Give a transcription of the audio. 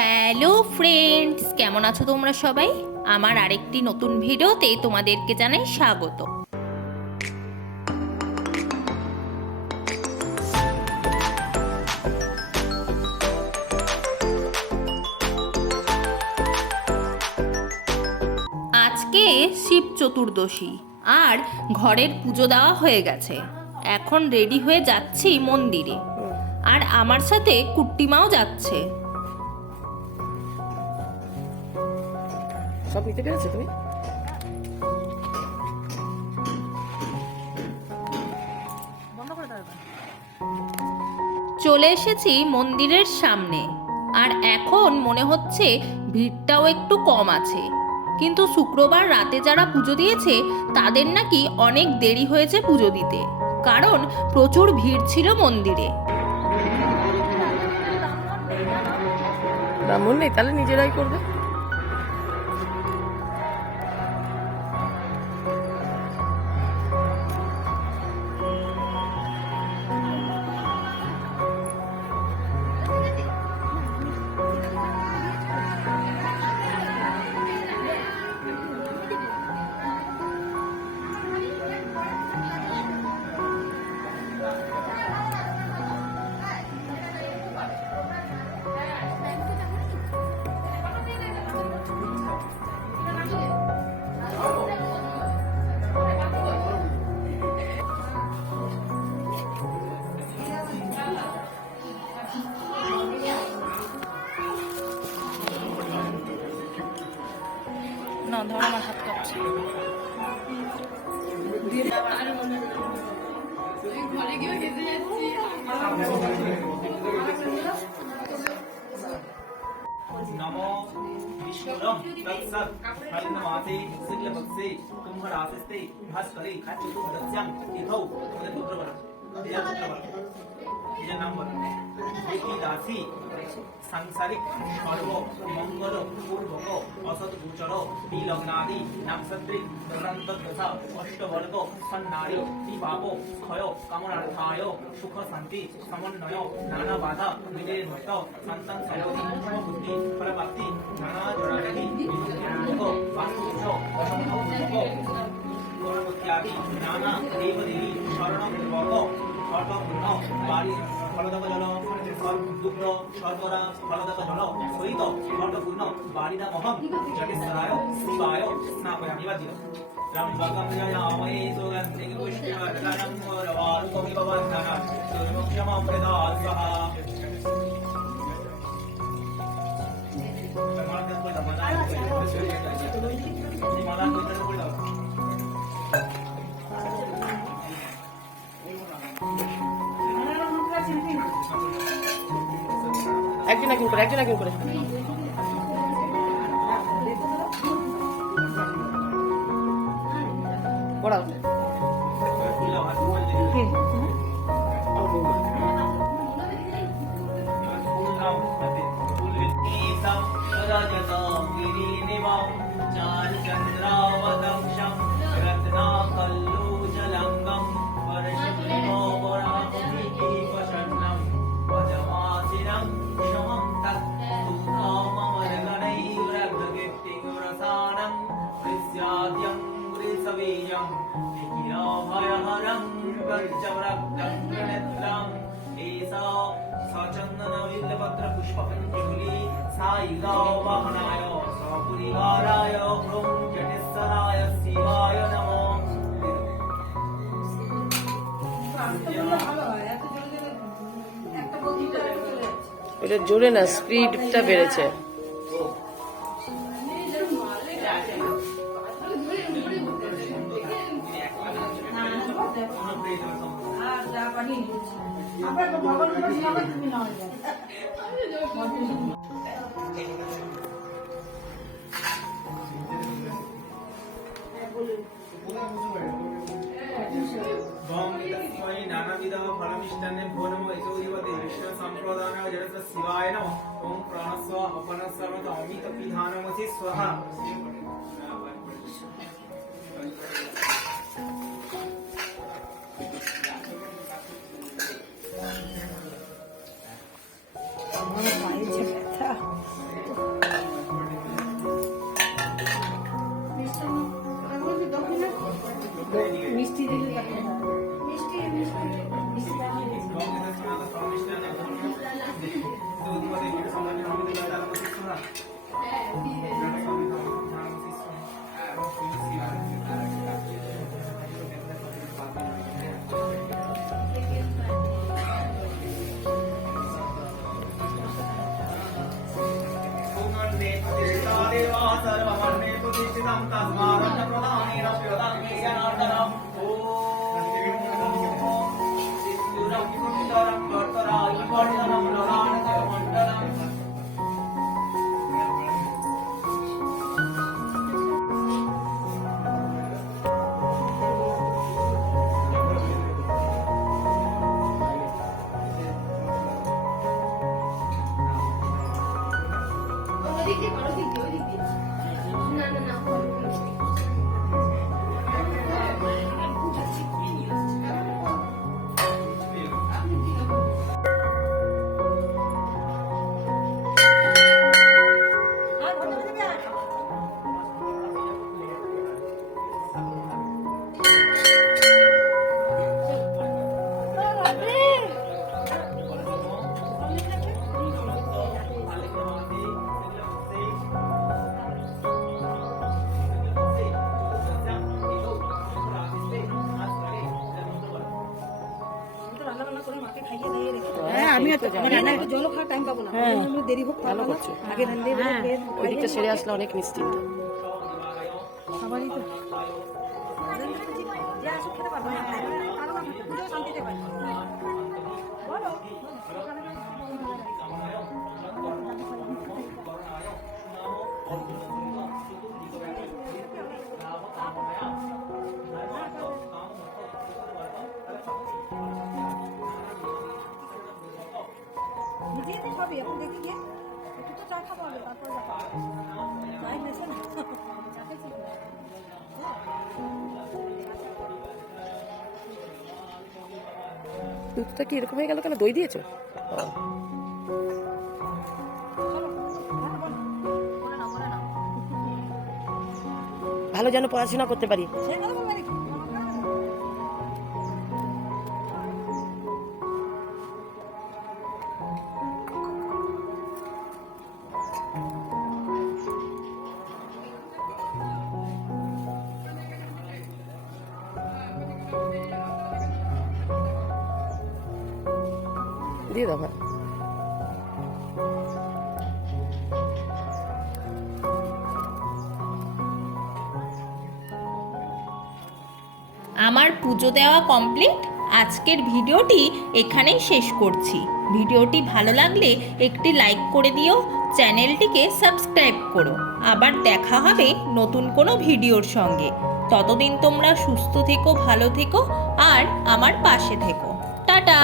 Hello friends, কেমন আছো তোমরা সবাই? আমার আরেকটি নতুন ভিডিওতে তোমাদেরকে জানাই স্বাগত। আজকে শিব চতুর্দশী আর ঘরের পুজো দেওয়া হয়ে গেছে। এখন রেডি হয়ে যাচ্ছি মন্দিরে, আর আমার সাথে কুট্টিমাও যাচ্ছে। সব নিতে পেরেছো তুমি? চলে এসেছি মন্দিরের সামনে, আর এখন মনে হচ্ছে ভিড়টাও একটু কম আছে। কিন্তু শুক্রবার রাতে যারা পুজো দিয়েছে তাদের নাকি অনেক দেরি হয়েছে পুজো দিতে, কারণ প্রচুর ভিড় ছিল মন্দিরে। ব্রাহ্মণ নেই, তাহলে নিজেরাই করবে। না, ধর, আমার হাত কাঁপছে। नमो विष्णुरं तत्सत् हरिणमासे शुक्लपक्षे कुम्भराशिस्ते भास्करे चतुर्दश्यां तिथौ पुत्रवरं निज नाम दासी सांसारिक सर्व मंगल पूर्वक असत गोचर विलग्नादि नाक्षत्रे दशांत दशा अष्टवर्ग सन्नार्य विपाप क्षय कामनार्थाय सुख शांति समन्वय नाना बाधा विनिर्मुक्त संतान संपत्ति शुभबुद्धि फलप्राप्ति नाना जरादि वास्तुदोष इत्यादि नाना देव देवी शरण पूर्वक सर्वपूर्ण बाड़ी फलदक जल दुग्ध शर्करा फलदक जल सहित सर्वपूर्ण बाड़ीदा महम जगेश्वराय शिवाय स्नापयामि वाद्य त्र्यंबकं यजामहे सुगन्धिं पुष्टिवर्धनं उर्वारुकमिव बन्धनं दुर्मुक्षममृतात् स्वाहा। একজন একজন করে, একজন একজন করে। পড়াও। এটা জোরে না, স্পিডটা বেড়েছে। नानाविध फलमिष्टान्ने भो नमो यतोदिवते विष्णु संप्रदानाय जगत शिवाय नमः ओम प्राणस्व अपनस्व अमित पिधानमसि स्वाहा। আমার পায়ে ব্যথা। सर्वमन्ये प्रतिष्ठितं तस्मादन्न प्रधानेन प्रियताङ्गे जनार्दनम् सिद्धुरं विकुण्डरं भर्तरायि वर्धनं नराणकमण्डलम् হ্যাঁ আমিও তো রান্না একটু জল খাওয়ার টাইম পাবো না আমি দেরি হোক ভালো করছো। আগে রান্না ওই দিকটা সেরে আসলে অনেক নিশ্চিন্ত। সবারই তো যে আসুক খেতে পারবো না কারো না পুরো শান্তিতে পারবো বলো নিজেই তো সবই এখন দেখি গিয়ে একটু তো চা খাবো আগে তারপরে চাই মেশে না চা খেয়েছি দুধটা কি এরকম হয়ে গেল কেন? দই দিয়েছো? ভালো যেন পড়াশোনা করতে পারি। দিয়ে দাও ভাই। আমার পুজো দেওয়া কমপ্লিট। আজকের ভিডিওটি এখানেই শেষ করছি। ভিডিওটি ভালো লাগলে একটি লাইক করে দিও, চ্যানেলটিকে সাবস্ক্রাইব করো। আবার দেখা হবে নতুন কোনো ভিডিওর সঙ্গে। ততদিন তোমরা সুস্থ থেকো, ভালো থেকো আর আমার পাশে থেকো। টাটা।